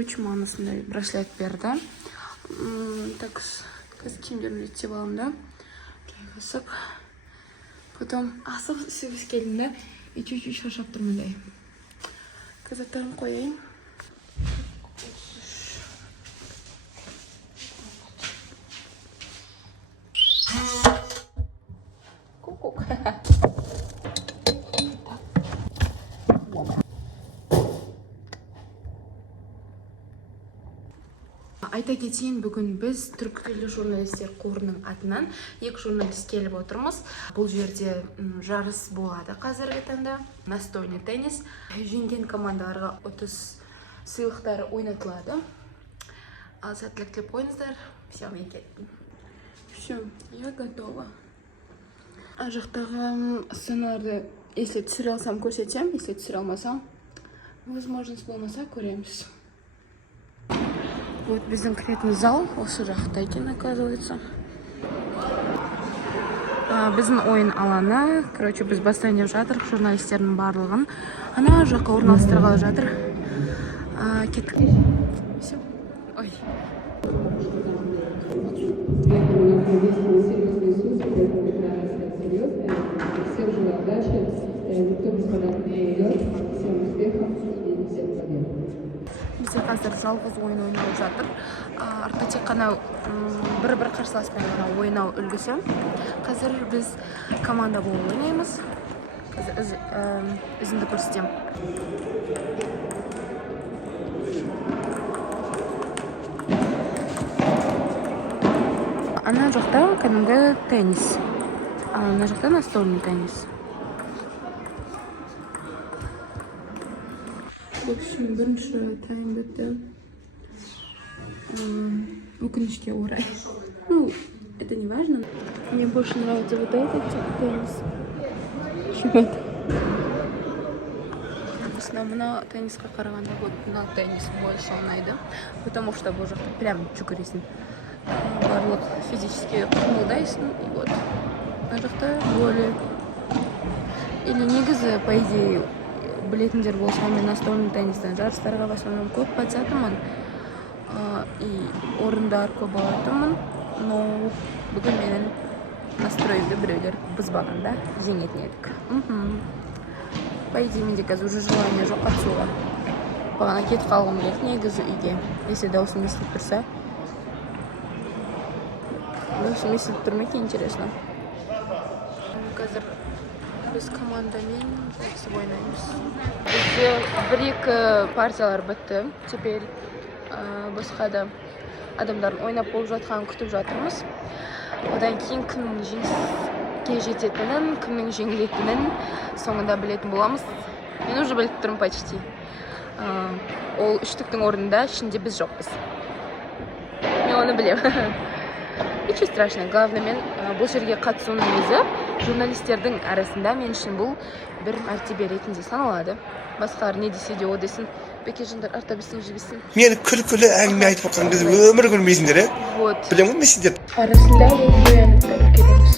короче, маған осындай браслет берді. Так, қазір киімдерімді реттеп аламын да. Жайғасып. Потом асық сөз келдім да. И чуть-чуть шаршап тұрмын да. Заттарымды қояйын. Ку-ку. Айта кетейін, бүгін біз түркі тілді журналистер қорының атынан 2 журналист келіп отырмыз. Бұл жерде жарыс болады қазіргі таңда. Настольный теннис. Жеңген командаларға 30 сыйлықтары ойнатылады. Ал сәттілік тілеп қойыңыздар. Все, мен кеттім. Все, я готова. Жақтағы сценарды, если түсіре алсам, көрсетсем, если түсіре алмасам, возможность болмаса көреміз. Вот біздің кіретін зал, осы жақта екен, оказывается. Біздің ойын алаңы, короче, біз бастайын деп жатыр, журналистердің барлығын. Ана жаққа орналастырғалы жатыр. Кеттік. Все. Ой. Всем желаю удачи, никто без понятных не идет, всем успехов и всем побед. Бізде қазір жалғыз ойын ойнау жатыр. Артта тек қана бір-бір қарсыласпен ойнау үлгісі. Қазір біз команда болып ойнаймыз. Қазір үзінді көрсетем. Ана жақта кәдімгі теннис. Ана жақта настольный теннис. В общем, бірінші тайм бітті. Өкінішке орай. Ну, это не важно. Мне больше нравится вот этот теннис. Чем это? Мына теннисқа қарағанда вот мына теннис больше ұнайды. Потому что бұл жақта прям жүгіресің. Барлық физически қимылдайсың. И вот. Мына жақта более. Или негізі, по идее, білетіндер болса, мен настольный теннистен жарыстарға в основном көп қатысатынмын. И орындар көп алатынмын. Но бүгін менің настройымды біреулер бұзбағанда зеңетін едік. По идее, менде қазір уже желание жоқ қатысуға. Бағана кетіп қалғым келді негізі үйге. Если даусым естіліп тұрса. Даусым естіліп тұр ма екен, интересно. Қазір біз командамен жақсы ойнаймыз. Бізде 1-2 партиялар бітті. Теперь басқа да адамдардың ойнап болып жатқанын күтіп жатырмыз. Одан кейін кімнің жеңіске жететінін, кімнің жеңілетінін соңында білетін боламыз. Мен уже біліп тұрмын почти. Ол үштіктің орнында ішінде біз жоқпыз. Мен оны білем. Ничего страшного. Главное, мен бұл жерге қатысуының өзі журналистердің арасында мен үшін бұл бір мәртебе ретінде саналады. Басқалар не десе де о десін. Бекежандар арта білсін, жібісін. Мен күлкілі әңгіме айтып отқан кезде өмір көрмейсіңдер, Вот. Білем ғой мен сіздер. Арасында боянып тұрып келеміз.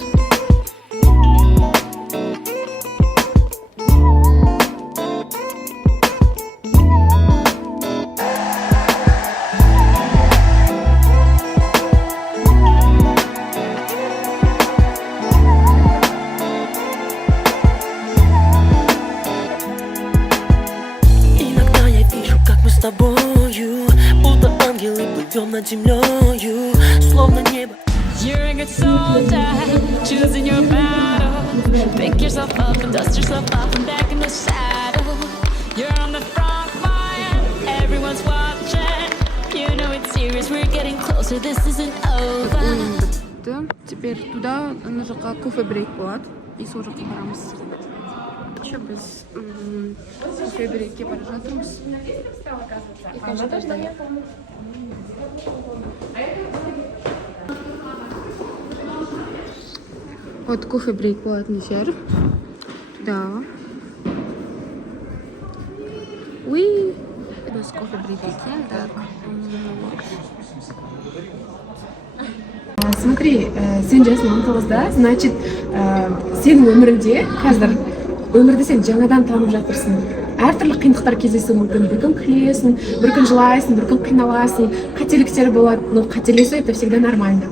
тобою, будто ангелы плывем над землею, словно небо. You're a good soldier, choosing your battle. Pick yourself up and dust yourself off and back in the saddle. You're on the front line, everyone's watching. You know it's serious, we're getting closer, this isn't over. Теперь туда, на жаққа кофе-брейк болады, и сол жаққа барамыз. Біз кофе-брейкке бара жатырмыз. Екінші этажда. Вот кофе-брейк болатын жер. Туда. Уи! Біз кофе-брейкке келдік. Смотри, сен жасың 19-да, значит, сенің өміріңде қазір өмірді сен жаңадан танып жатырсың. әртүрлі қиындықтар кездесуі мүмкін. Бір күн күлесің, бір күн жылайсың, бір күн қиналасың, қателіктер болады, но қателесу это всегда нормально.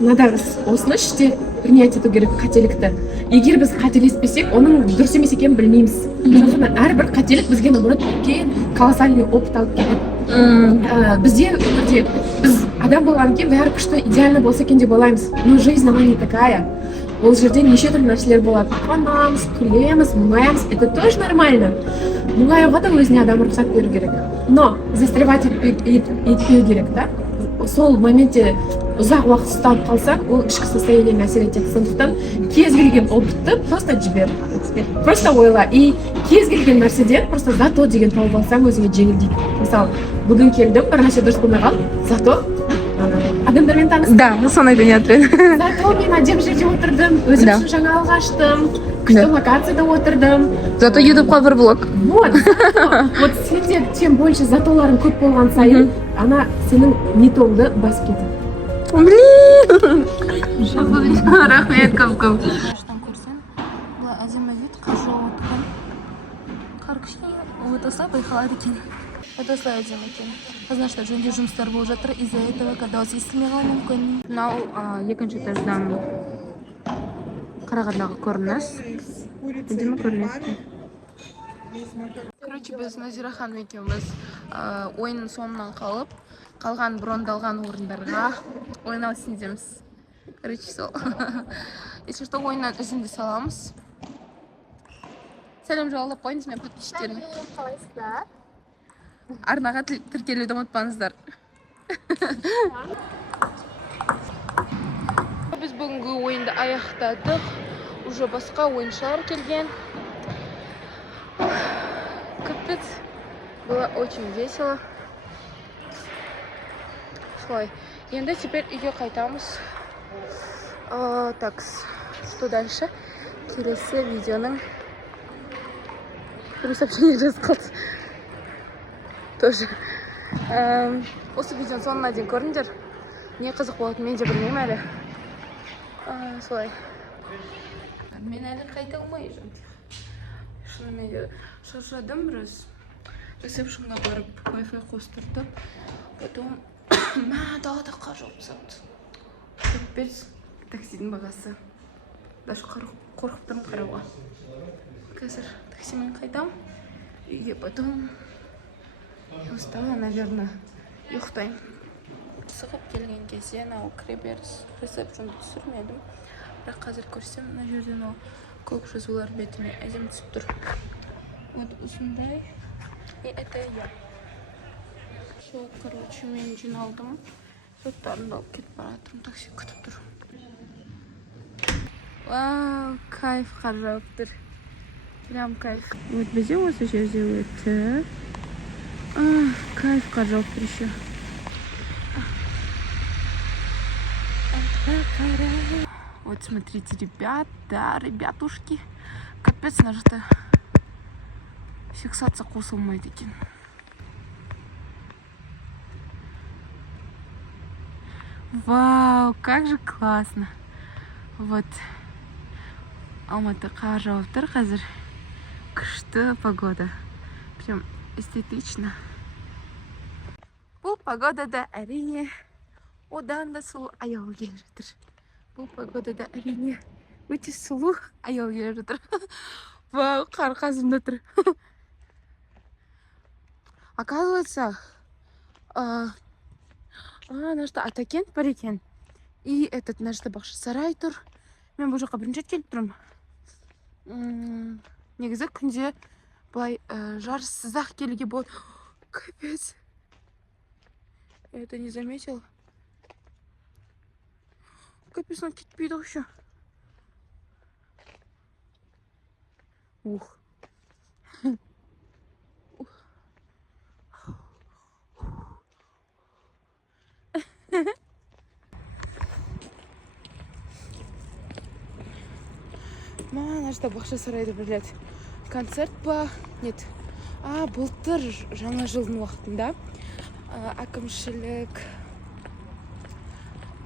Надо осыны іште принять ету керек қателікті. Егер біз қателеспесек, оның дұрыс емес екенін білмейміз. Сондықтан әрбір қателік бізге наоборот үлкен колоссальный опыт алып келеді. Бізде өмірде біз адам болғаннан кейін бәрі күшті идеально болса екен деп ойлаймыз. Но жизнь она не такая. Ол жерде неше түрлі нәрселер болады. Қуанамыз, күлеміз, мұңаямыз. Это тоже нормально. Мұңаюға да өзіне адам рұқсат беру керек. Но застревать етпеу керек, да? Сол моментте ұзақ уақыт ұсталып қалсақ, ол ішкі состояниеге әсер етеді. Сондықтан кез келген опытты просто жібер. Просто ойла. И кез келген нәрседен просто зато деген тауып алсаң өзіңе жеңілдейді. Мысалы, бүгін келдім, бір нәрсе дұрыс болмай қалды. Зато адамдармен таныстым. Да, соны айтайын жатыр. Зато мен әдемі жерде отырдым, өзім үшін жаңалық аштым, күшті локацияда отырдым. Зато ютубқа бір блог. Вот, вот сенде чем больше затоларың көп болған сайын, ана сенің нетоңды басып кетеді. Блин! Рахмет көп-көп. Штан көрсең, бұл әдемі вид, қар жауып отырған. Қар кішкене отаса байқалады екен. Отасылай әдемі екен. Қазір что жөндеу жұмыстар болып жатыр, из-за этого когда естілмей қалуы мүмкін. Мынау екінші этаждан қарағандағы көрініс. Әдемі көрінеді. Короче, біз Назира ханым екеуміз ойынның соңынан қалып, қалған брондалған орындарға ойнау үстіндеміз. Короче, сол. Если что, ойыннан үзінді саламыз. Сәлем жауалап қойыңыз мен подписчиктеріме. Арнаға тіркелуді ұмытпаңыздар. Біз бүгінгі ойынды аяқтадық. Уже басқа ойыншылар келген. Капец. Было очень весело. Слой. Енді теперь үйге қайтамыз. Так, что дальше? Келесі видеоның бір сообщение жазып қалды. Тоже. Осы видеоның соңына дейін көріңдер. Не қызық болады, мен де білмеймін әлі. Солай. Мен әлі қайта алмай жүрмін. Шынымен де шаршадым біраз. Ресепшнға барып Wi-Fi қостырдым. Потом тағы да қар жауып тастады. Капец, таксидің бағасы. Даже қорқып тұрмын қарауға. Қазір таксимен қайтам. Үйге потом устала, наверное, ұйықтаймын. Сығып келген кезде анау кіреберіс ресепшнды түсірмедім. Бірақ қазір көрсем, мына жерден ол көк жазулар бетіме әдемі түсіп тұр. Вот осындай. И это я. Сол, короче, мен жиналдым. Заттарымды алып кетіп бара жатырмын, такси күтіп тұр. Вау, кайф қар жауып тұр. Прям кайф. Вот бізде осы жерде өтті. Кайф қар жауып тұр еще. Вот смотрите, ребятушки. Капец, на жақта фиксация қосылмайды екен. Вау, как же классно. Вот. Алматы қар жауып тұр қазір. Күшті погода. Прям эстетично. Бұл погодада әрине одан да сұлу аял келе жатыр. Бұл погодада әрине өте сұлу аял келе жатыр. Вау, қар қасымда тұр. Оказывается, нашта Атакент бар екен. И этот нашта Бақшысарай тұр. Мен бұл жаққа бірінші келіп тұрмын. Негізі күнде былай жарыссыз-ақ келуге болады. Капец. Я это не заметил. Капец, он кетпейді еще. Ух. Нашта Бақшысарайда, блядь, концерт па? Нет. Былтыр жаңа жылдың уақытында әкімшілік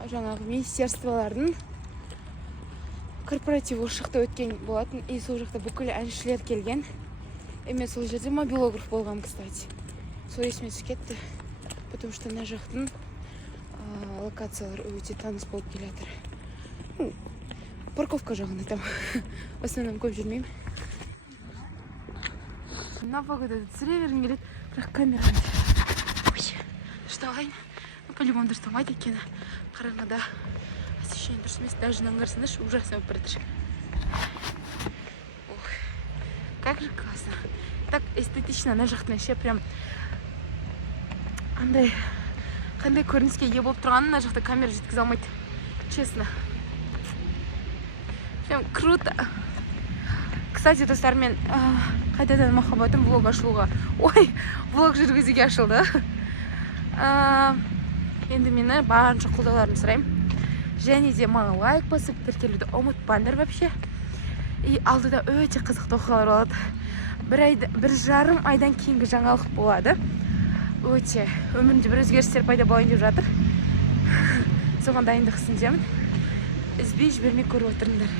жаңағы министерстволардың корпоративі шықты өткен болатын. И сол жақта бүкіл әншілер келген. Мен сол жерде мобилограф болғам, кстати. Сол есіме түсіп кетті. Потому что мына жақтың локациялар өте таныс болып келе жатыр. Парковка жағында там. В основном көп жүрмеймін. Мына погодада түсіре бергім келеді, бірақ камераны. Что алайын? По-любому дұрыс болмайды екен. Қараңғыда освещение дұрыс емес. Даже аңғарсаңдаршы, ужасно болып бара жатыр. Как же классно. Так эстетично, мына жақтың вообще прям қандай көрініске ие болып тұрғанын мына жақта камера жеткізе алмайды. Честно. Прям круто. Кстати, достар, мен қайтадан махаббатым влог ашылуға. Ой, влог жүргізуге ашылды. Енді мені барынша қолдауларын сұраймын. Және де маған лайк басып, тіркелуді ұмытпаңдар вообще. И алдыда өте қызықты оқиғалар болады. Бір жарым айдан кейінгі жаңалық болады. Өте өмірімде бір өзгерістер пайда болайын деп жатыр. Соған дайындық үстіндемін. Үзбей жібермей көріп отырыңдар.